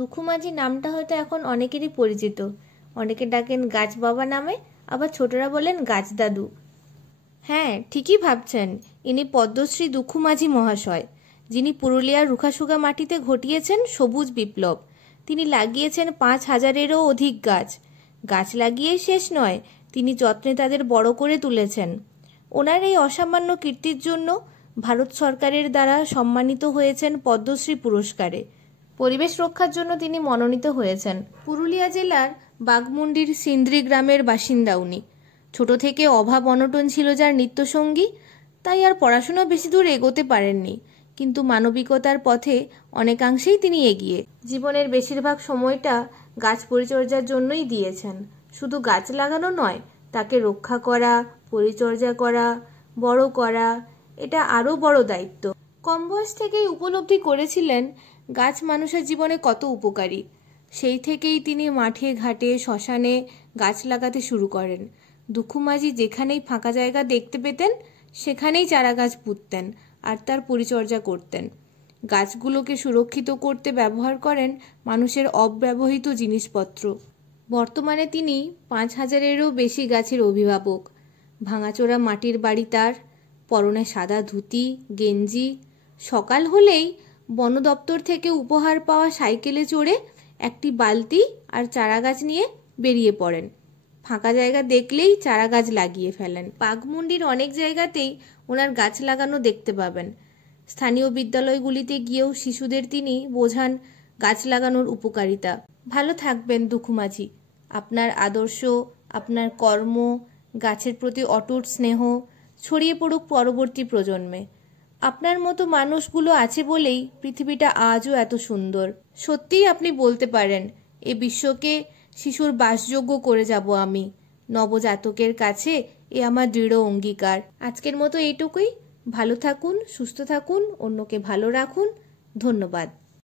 দুখু মাঝি নামটা হয়তো এখন অনেকেরই পরিচিত। অনেকে ডাকেন গাছ বাবা নামে, আবার ছোটরা বলেন গাছ দাদু। হ্যাঁ, ঠিকই ভাবছেন, ইনি পদ্মশ্রী দুখু মাঝি মহাশয়, যিনি পুরুলিয়ার রুখাসুখা মাটিতে ঘটিয়েছেন সবুজ বিপ্লব। তিনি লাগিয়েছেন 5,000-এরও অধিক গাছ। গাছ লাগিয়েই শেষ নয়, তিনি যত্নে তাদের বড় করে তুলেছেন। ওনার এই অসামান্য কীর্তির জন্য ভারত সরকারের দ্বারা সম্মানিত হয়েছেন পদ্মশ্রী পুরস্কারে। পরিবেশ রক্ষার জন্য তিনি মনোনীত হয়েছেন। পুরুলিয়া জেলার বাঘমুন্ডির সিন্দ্রি গ্রামের বাসিন্দা উনি। ছোট থেকে অভাব অনটন ছিল যার নিত্যসঙ্গী, তাই আর পড়াশোনা বেশি দূর এগোতে পারেননি, কিন্তু মানবিকতার পথে অনেকাংশেই তিনি এগিয়ে জীবনের বেশিরভাগ সময়টা গাছ পরিচর্যার জন্যই দিয়েছেন। শুধু গাছ লাগানো নয়, তাকে রক্ষা করা, পরিচর্যা করা, বড় করা, এটা আরও বড় দায়িত্ব। কম বয়স থেকেই উপলব্ধি করেছিলেন গাছ মানুষের জীবনে কত উপকারী। সেই থেকেই তিনি মাঠে ঘাটে শ্মশানে গাছ লাগাতে শুরু করেন। দুখু মাঝি যেখানেই ফাঁকা জায়গা দেখতে পেতেন সেখানেই চারা গাছ পুঁততেন আর তার পরিচর্যা করতেন। গাছগুলোকে সুরক্ষিত করতে ব্যবহার করেন মানুষের অব্যবহৃত জিনিসপত্র। বর্তমানে তিনি 5,000-এরও বেশি গাছের অভিভাবক। ভাঙাচোরা মাটির বাড়ি তার, পরনে সাদা ধুতি গেঞ্জি। সকাল হলেই বন দপ্তর থেকে উপহার পাওয়া সাইকেলে চড়ে একটি বালতি আর চারা গাছ নিয়ে বেরিয়ে পড়েন। ফাঁকা জায়গা দেখলেই চারা গাছ লাগিয়ে ফেলেন। বাঘমুন্ডির অনেক জায়গাতেই ওনার গাছ লাগানো দেখতে পাবেন। স্থানীয় বিদ্যালয়গুলিতে গিয়েও শিশুদের তিনি বোঝান গাছ লাগানোর উপকারিতা। ভালো থাকবেন দুখু মাঝি। আপনার আদর্শ, আপনার কর্ম, গাছের প্রতি অটুট স্নেহ ছড়িয়ে পড়ুক পরবর্তী প্রজন্মে। আপনার মতো মানুষগুলো আছে বলেই পৃথিবীটা আজও এত সুন্দর। সত্যিই আপনি বলতে পারেন, এ বিশ্বকে শিশুর বাসযোগ্য করে যাব আমি। নবজাতকের কাছে এ আমার দৃঢ় অঙ্গীকার। আজকের মতো এইটুকুই। ভালো থাকুন, সুস্থ থাকুন, অন্যকে ভালো রাখুন। ধন্যবাদ।